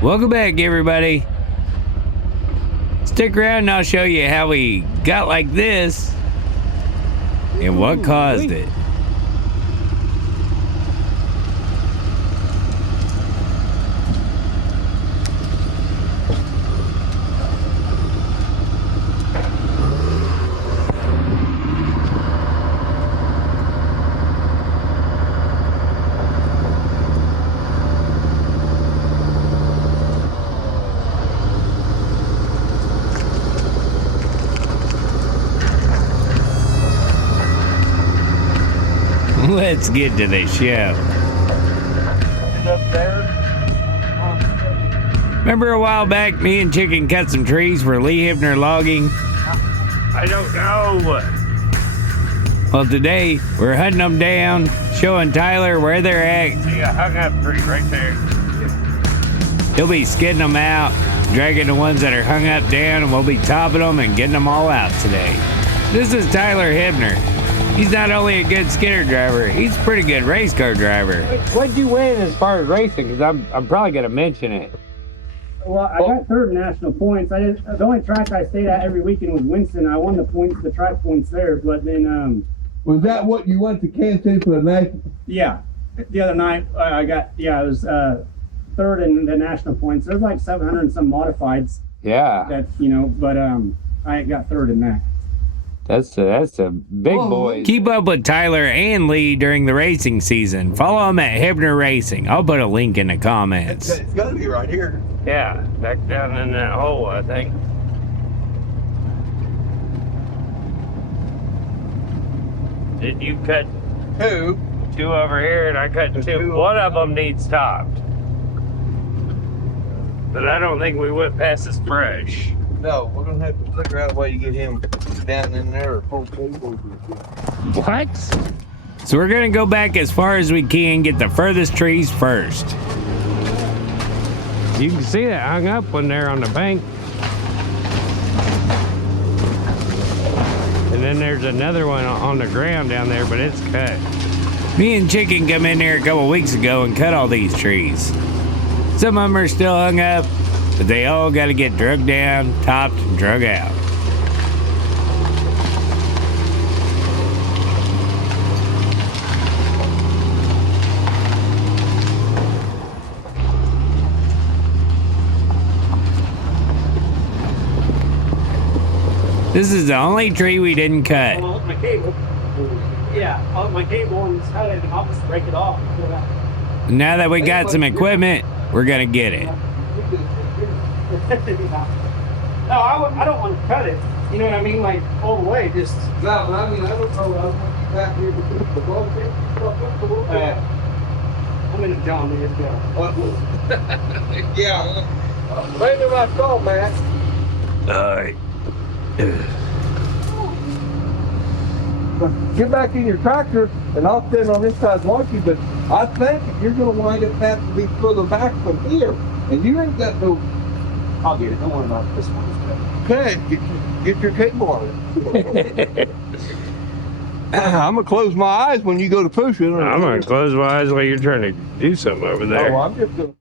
Welcome back, everybody. Stick around and I'll show you how we got like this and what caused it. Let's get to the show. Remember a while back, me and Chicken cut some trees for Lee Hibner logging? I don't know. Well, today we're hunting them down, showing Tyler where they're at. See a hung up tree right there. He'll be skidding them out, dragging the ones that are hung up down, and we'll be topping them and getting them all out today. This is Tyler Hibner. He's not only a good skidder driver, he's a pretty good race car driver. What'd you win as far as racing? Because I'm probably going to mention it. Well, I got third in national points. The only track I stayed at every weekend was Winston. I won the track points there, but then was that what you went to Kansas City for the national? Yeah, the other night I was third in the national points. There's like 700 and some modifieds. Yeah. That but I got third in that. That's a big boy. Keep up with Tyler and Lee during the racing season. Follow them at Hibner Racing. I'll put a link in the comments. It's got to be right here. Yeah, back down in that hole, I think. Did you cut Who? two over here and I cut two? One of them needs topped. But I don't think we went past this brush. No, we're gonna have to figure out a way to get him down in there or pull cables. What? So we're gonna go back as far as we can, get the furthest trees first. You can see that hung up one there on the bank. And then there's another one on the ground down there, but it's cut. Me and Chicken come in there a couple weeks ago and cut all these trees. Some of them are still hung up, but they all got to get drug down, topped, and drug out. This is the only tree we didn't cut. Well, my cable. Yeah, my cable and cut it, and I'll just break it off. Now that we got some equipment, we're gonna get it. No, I don't want to cut it. You know what I mean? Like all the way, just. No, I mean, I don't know. I want you back here to put the ball thing. I'm in a John Deere deal. Yeah. Maybe my call, Matt. Alright. Get back in your tractor and I'll stand on this side watch you, but I think you're going to wind up having to be further back from here. And you ain't got no. I'll get it. Don't worry about it. This one's good. Okay, get your cable on it. I'm going to close my eyes when you go to push it. I'm gonna close my eyes while you're trying to do something over there. Oh, I'm just going to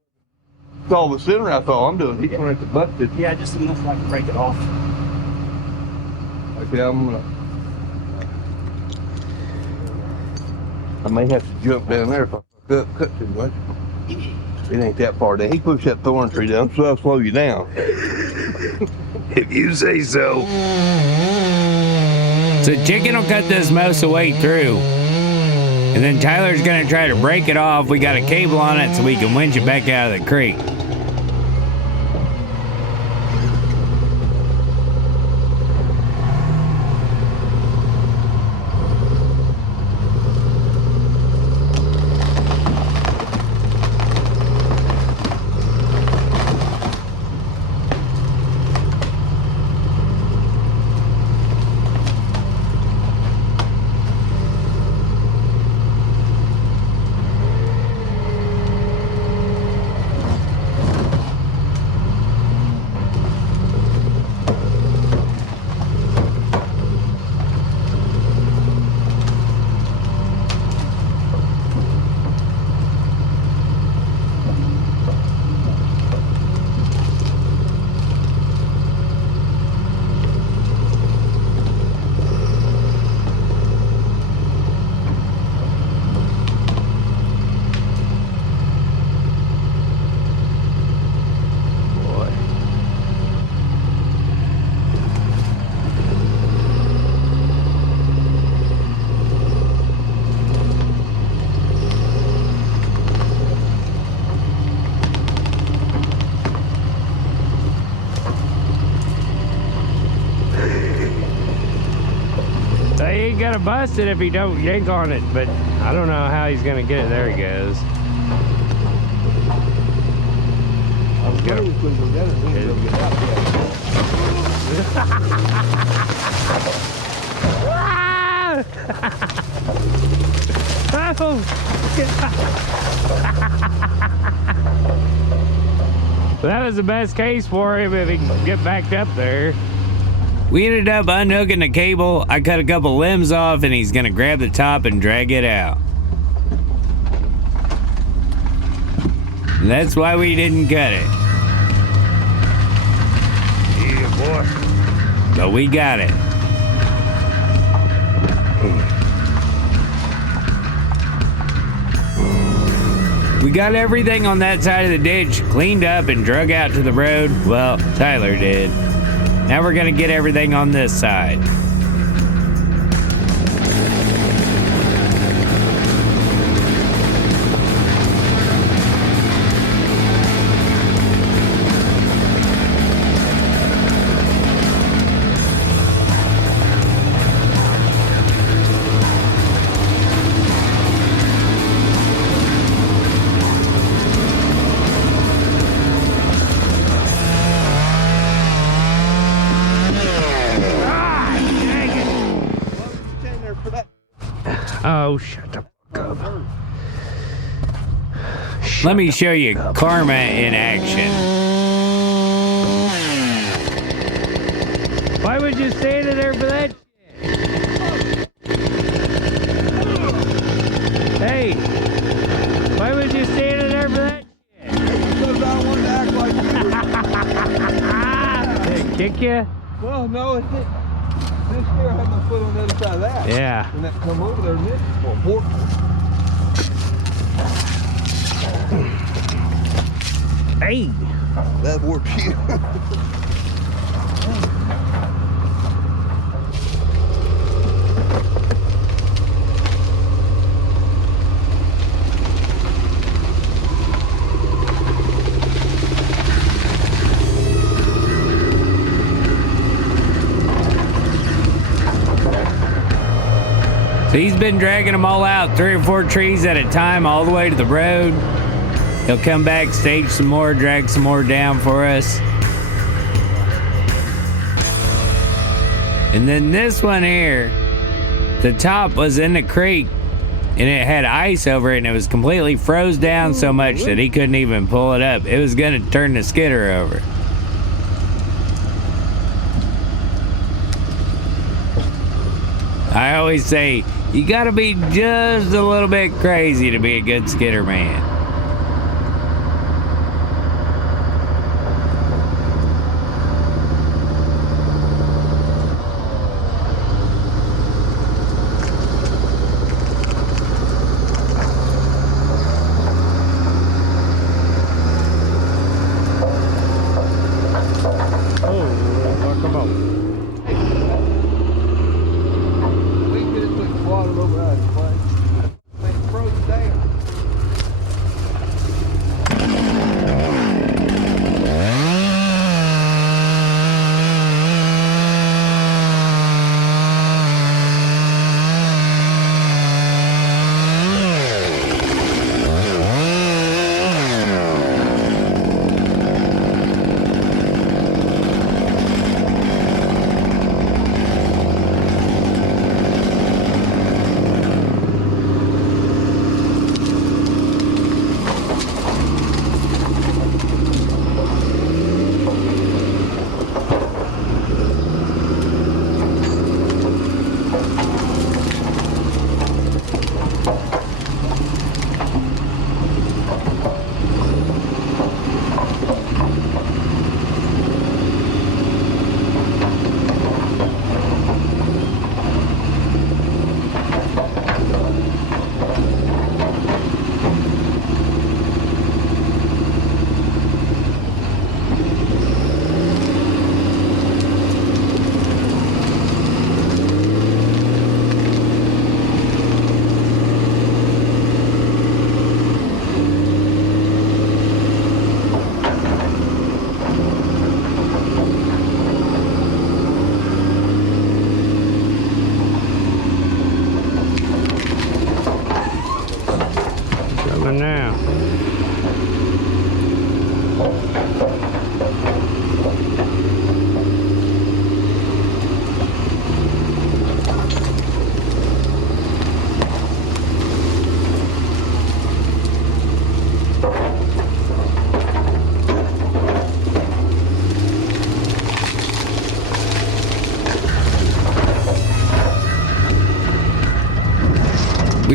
install the center. That's all I'm doing. He's going to have to bust it. Yeah, just enough so I can break it off. Okay, I may have to jump down there if I cut too much. It ain't that far down. He pushed that thorn tree down, so I'll slow you down. If you say so. So Chicken will cut this most of the way through. And then Tyler's gonna try to break it off. We got a cable on it so we can winch it back out of the creek. He's gonna bust it if he don't yank on it, but I don't know how he's gonna get it. There he goes. I'm sure he's going to go get it. He's going to get out Oh. That was the best case for him if he can get backed up there. We ended up unhooking the cable. I cut a couple limbs off and he's gonna grab the top and drag it out. And that's why we didn't cut it. Yeah, boy. But we got it. We got everything on that side of the ditch cleaned up and drug out to the road. Well, Tyler did. Now we're gonna get everything on this side. Oh, shut the fuck up. Let me show you karma in action. Why would you stand in there for that shit? Hey, why would you stand in there for that shit? Because I wanted to act like you. Did it kick you? Well, no, it didn't. This here, I had my foot on the other side of that. Yeah. And that come over there and it worked. Hey. That worked you. So he's been dragging them all out 3 or 4 trees at a time all the way to the road. He'll come back, stage some more, drag some more down for us. And then this one here, the top was in the creek and it had ice over it and it was completely froze down so much that he couldn't even pull it up. It was gonna turn the skidder over. I always say, you gotta be just a little bit crazy to be a good skidder man.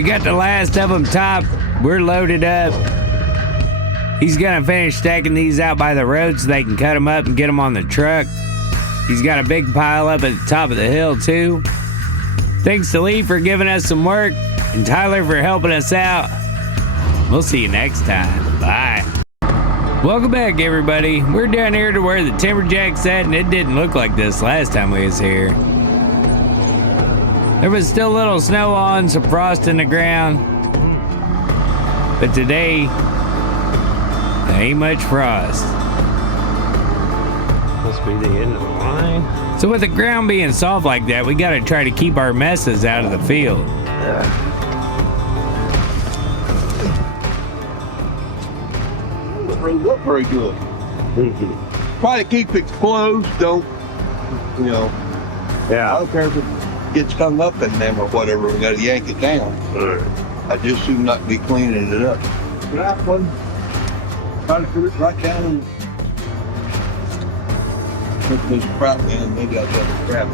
We got the last of them topped. We're loaded up. He's gonna finish stacking these out by the road so they can cut them up and get them on the truck. He's got a big pile up at the top of the hill too. Thanks to Lee for giving us some work and Tyler for helping us out. We'll see you next time. Bye. Welcome back, everybody. We're down here to where the Timberjack's at, and it didn't look like this last time we was here. There was still a little snow on, some frost in the ground. But today, there ain't much frost. Must be the end of the line. So with the ground being soft like that, we gotta try to keep our messes out of the field. Look very good. Try to keep it closed, don't, you know. I Yeah. don't care if it gets hung up in them or whatever, we gotta yank it down. I just should not be cleaning it up. That one, try to put it right down and put this crap in, maybe I'll get the crap.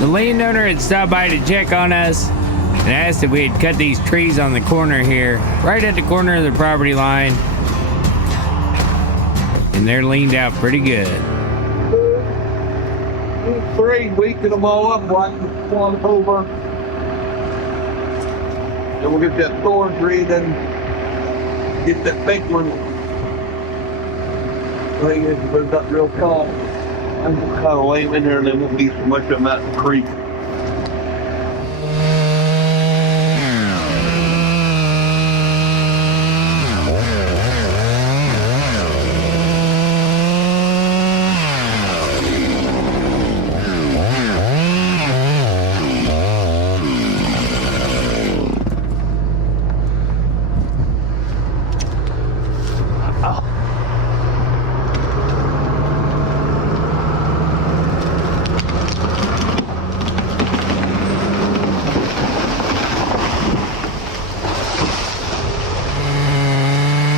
The landowner had stopped by to check on us and asked if we had cut these trees on the corner here, right at the corner of the property line. And they're leaned out pretty good. 3 weeks them all up, like one over. Then we'll get that thorn tree, then get that big one. Thing is, but it's not real tall. I'm kind of lay them in there and there won't be so much of them out in the creek.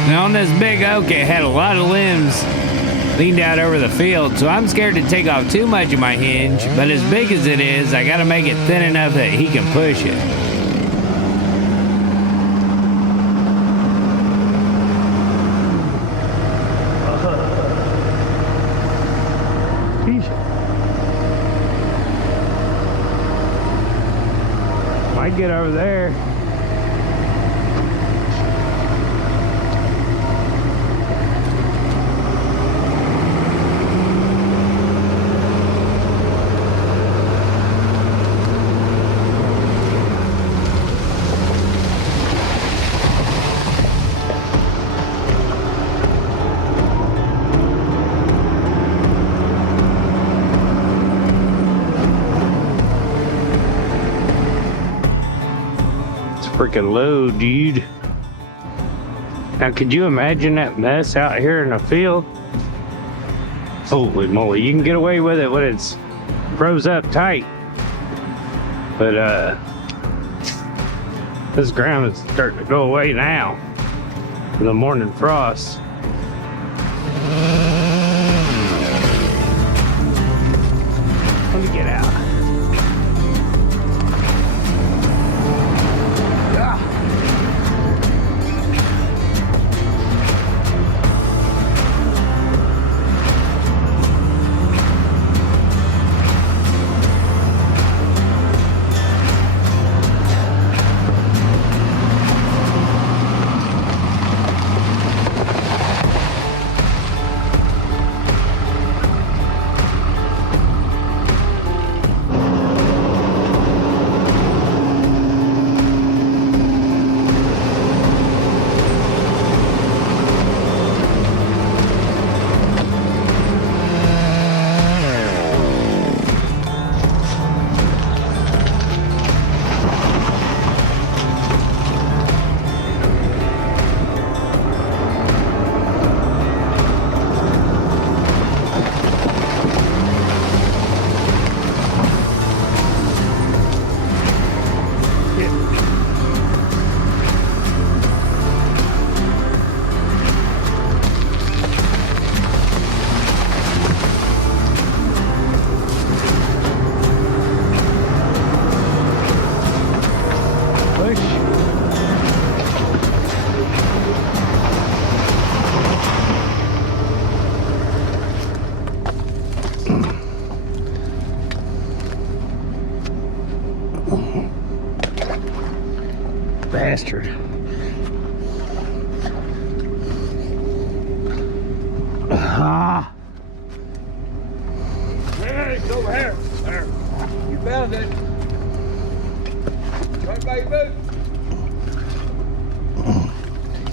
Now on this big oak, it had a lot of limbs leaned out over the field, so I'm scared to take off too much of my hinge, but as big as it is, I gotta make it thin enough that he can push it. Might get over there. Freaking low, dude. Now, could you imagine that mess out here in the field? Holy moly, you can get away with it when it's froze up tight. But, this ground is starting to go away now from the morning frost. Let me get out. bastard. Ah. Hey, it's over here. There. You found it. Right by your boot.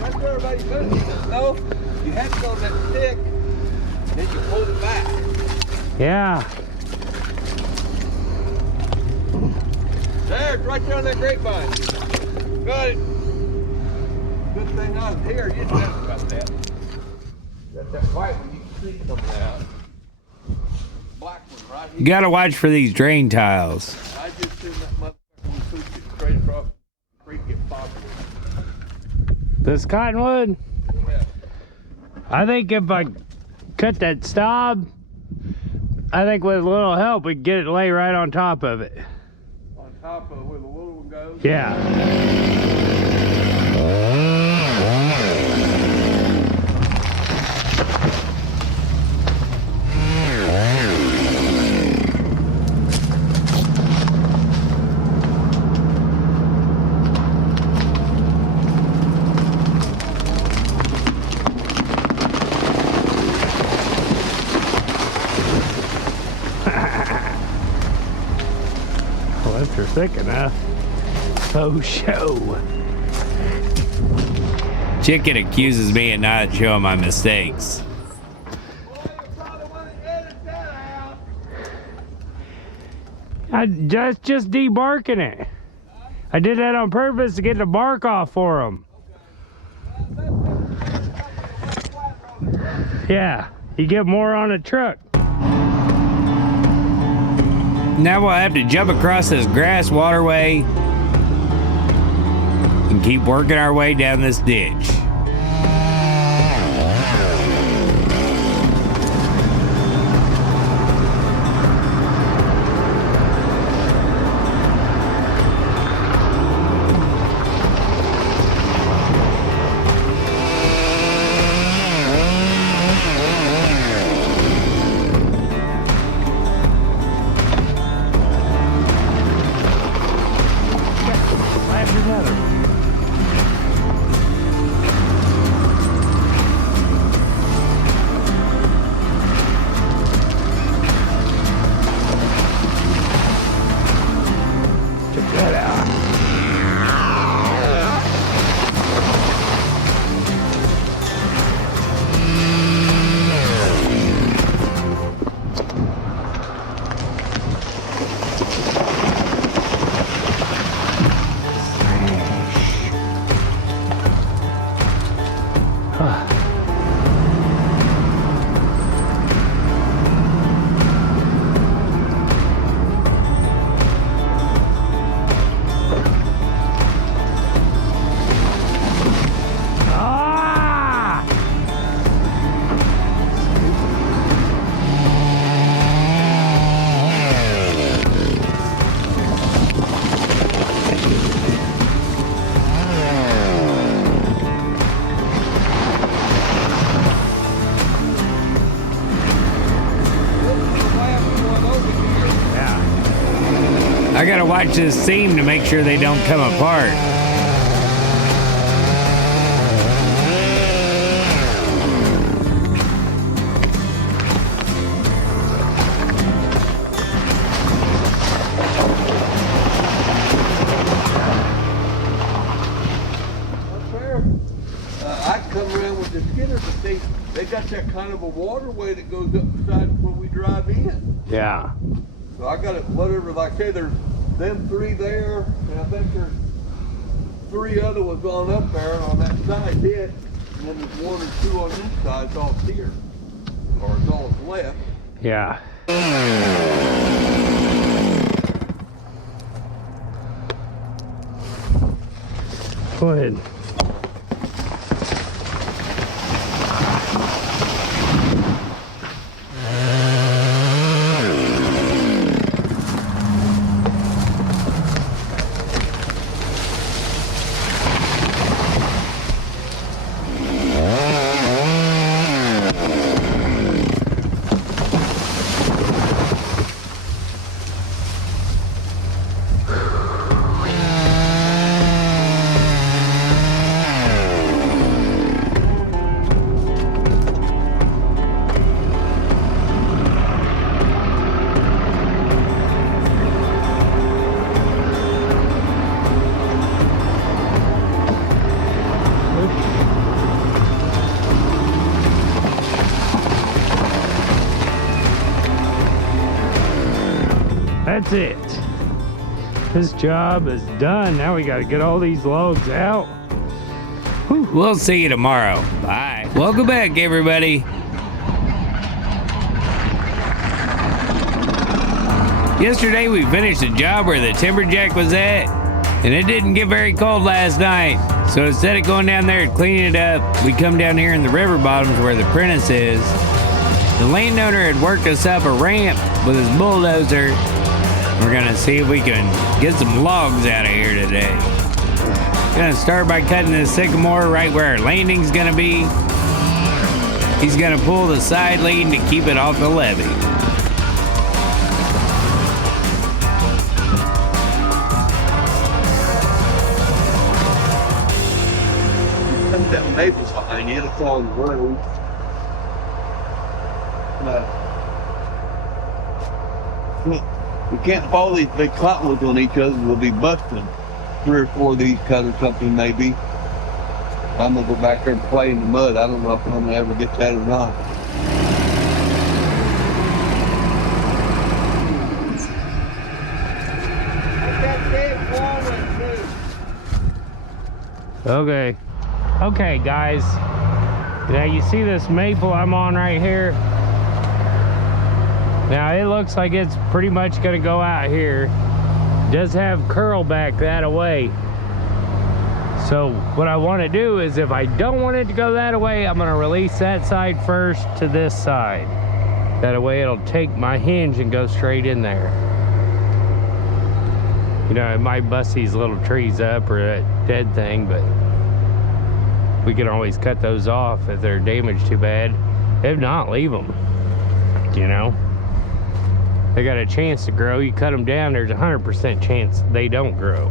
Right there by your boot. No, you had to go on that stick, then you pulled it back. Yeah. There, it's right there on that grapevine. Got it. Good thing I was here. You didn't ask about that. Got that white one you can see coming out. Black one right You here. gotta watch for these drain tiles. I just seen that motherfucker was pushing it straight across the creek get popular. This cottonwood, Yeah. I think if I cut that stub, I think with a little help we could get it to lay right on top of it. On top of where the little one goes. Yeah. Well, if they're thick enough. Oh, show. Chicken accuses me of not showing my mistakes. Just debarking it. I did that on purpose to get the bark off for them. Yeah, you get more on a truck. Now we'll have to jump across this grass waterway and keep working our way down this ditch. I gotta watch this seam to make sure they don't come apart. I can come around with the skidder, but they got that kind of a waterway that goes up beside when we drive in. Yeah. So I got it, whatever, like say there's them three there, and I think there's three other ones on up there on that side hit, and then there's one or two on this side, it's all clear. Or it's all left. Yeah. Go ahead. That's it. This job is done. Now we got to get all these logs out. Whew. We'll see you tomorrow. Bye. Welcome back, everybody. Yesterday we finished the job where the Timberjack was at, and it didn't get very cold last night. So instead of going down there and cleaning it up, we come down here in the river bottoms where the Prentice is. The landowner had worked us up a ramp with his bulldozer. We're gonna see if we can get some logs out of here today. Gonna start by cutting this sycamore right where our landing's gonna be. He's gonna pull the side lead to keep it off the levee. That maple's behind you, it's on the road. We can't haul these big cottonwoods on each other, we'll be busting 3 or 4 of these cut or something maybe. I'm gonna go back there and play in the mud. I don't know if I'm gonna ever get that or not. Okay, guys. Now you see this maple I'm on right here? Now it looks like it's pretty much gonna go out here. It does have curl back that away. So what I wanna do is if I don't want it to go that away, I'm gonna release that side first to this side. That way it'll take my hinge and go straight in there. You know, it might bust these little trees up or that dead thing, but we can always cut those off if they're damaged too bad. If not, leave them, you know. They got a chance to grow. You cut them down, there's a 100% chance they don't grow.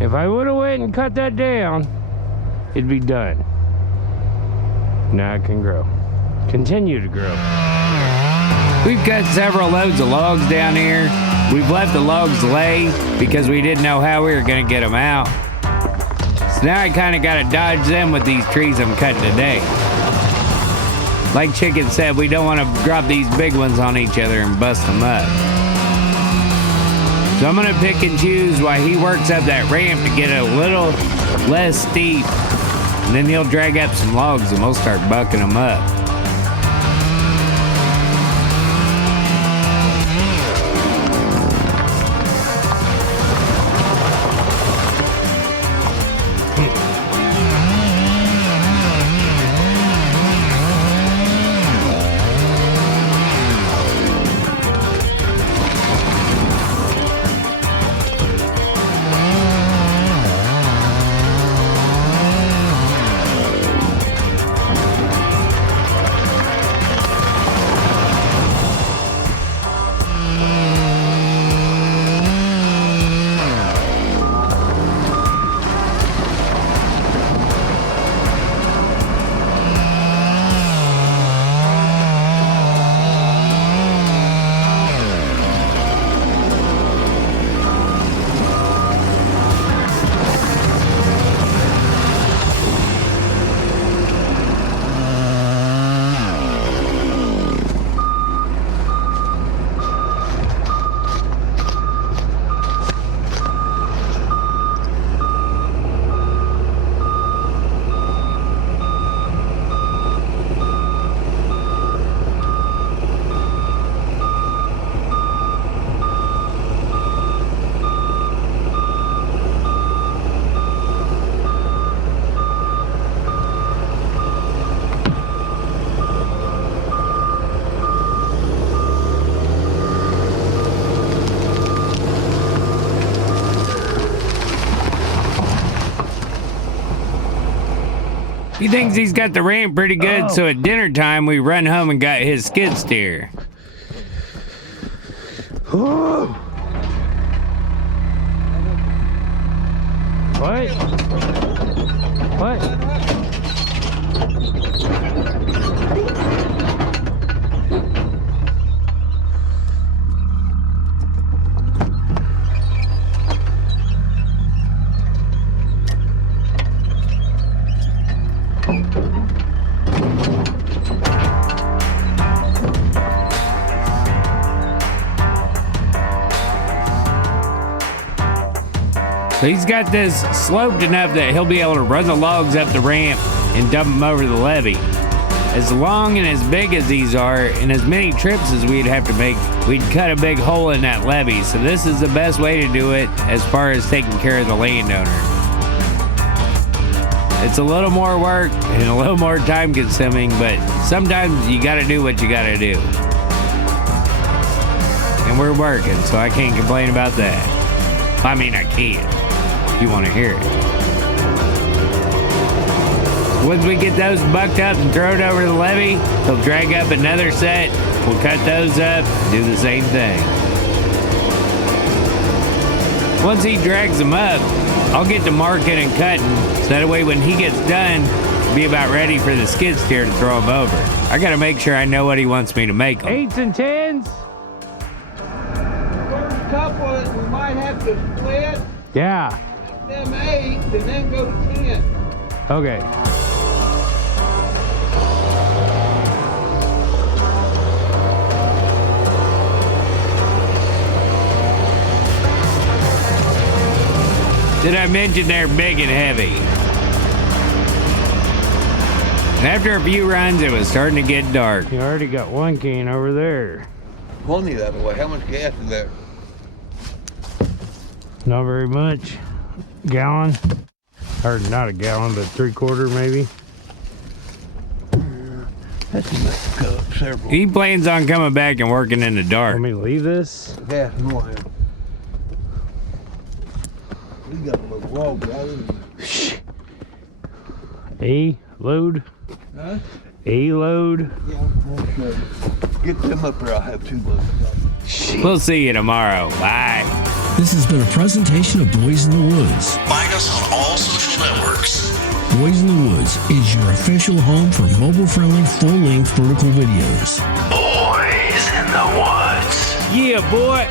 If I would have went and cut that down, it'd be done. Now it can grow. Continue to grow. We've cut several loads of logs down here. We've left the logs lay because we didn't know how we were gonna get them out. So now I kinda gotta dodge them with these trees I'm cutting today. Like Chicken said, we don't wanna drop these big ones on each other and bust them up. So I'm gonna pick and choose while he works up that ramp to get it a little less steep. And then he'll drag up some logs and we'll start bucking them up. He thinks he's got the ramp pretty good, so at dinner time we run home and got his skid steer. What? What? So he's got this sloped enough that he'll be able to run the logs up the ramp and dump them over the levee. As long and as big as these are, and as many trips as we'd have to make, we'd cut a big hole in that levee. So this is the best way to do it as far as taking care of the landowner. It's a little more work and a little more time consuming, but sometimes you gotta do what you gotta do. And we're working, so I can't complain about that. I mean, I can, if you wanna hear it. Once we get those bucked up and thrown over the levee, he'll drag up another set. We'll cut those up, do the same thing. Once he drags them up, I'll get to marking and cutting, so that way when he gets done, be about ready for the skid steer to throw them over. I gotta make sure I know what he wants me to make them. 8s and 10s? First couple that we might have to split, Yeah. them 8 and then go to 10. Okay. Did I mention they're big and heavy? And after a few runs, it was starting to get dark. You already got one can over there. Plenty that way. How much gas is there? Not very much. Gallon. Or not a gallon, but 3/4 maybe. That's enough cup, several. He plans on coming back and working in the dark. Want me to leave this? Gas and oil. We got a little log out of it. A load. Huh? A load. Yeah, okay. Get them up there. I'll have 2 loads. We'll see you tomorrow. Bye. This has been a presentation of Boys in the Woods. Find us on all social networks. Boys in the Woods is your official home for mobile-friendly, full-length vertical videos. Boys in the Woods. Yeah, boy.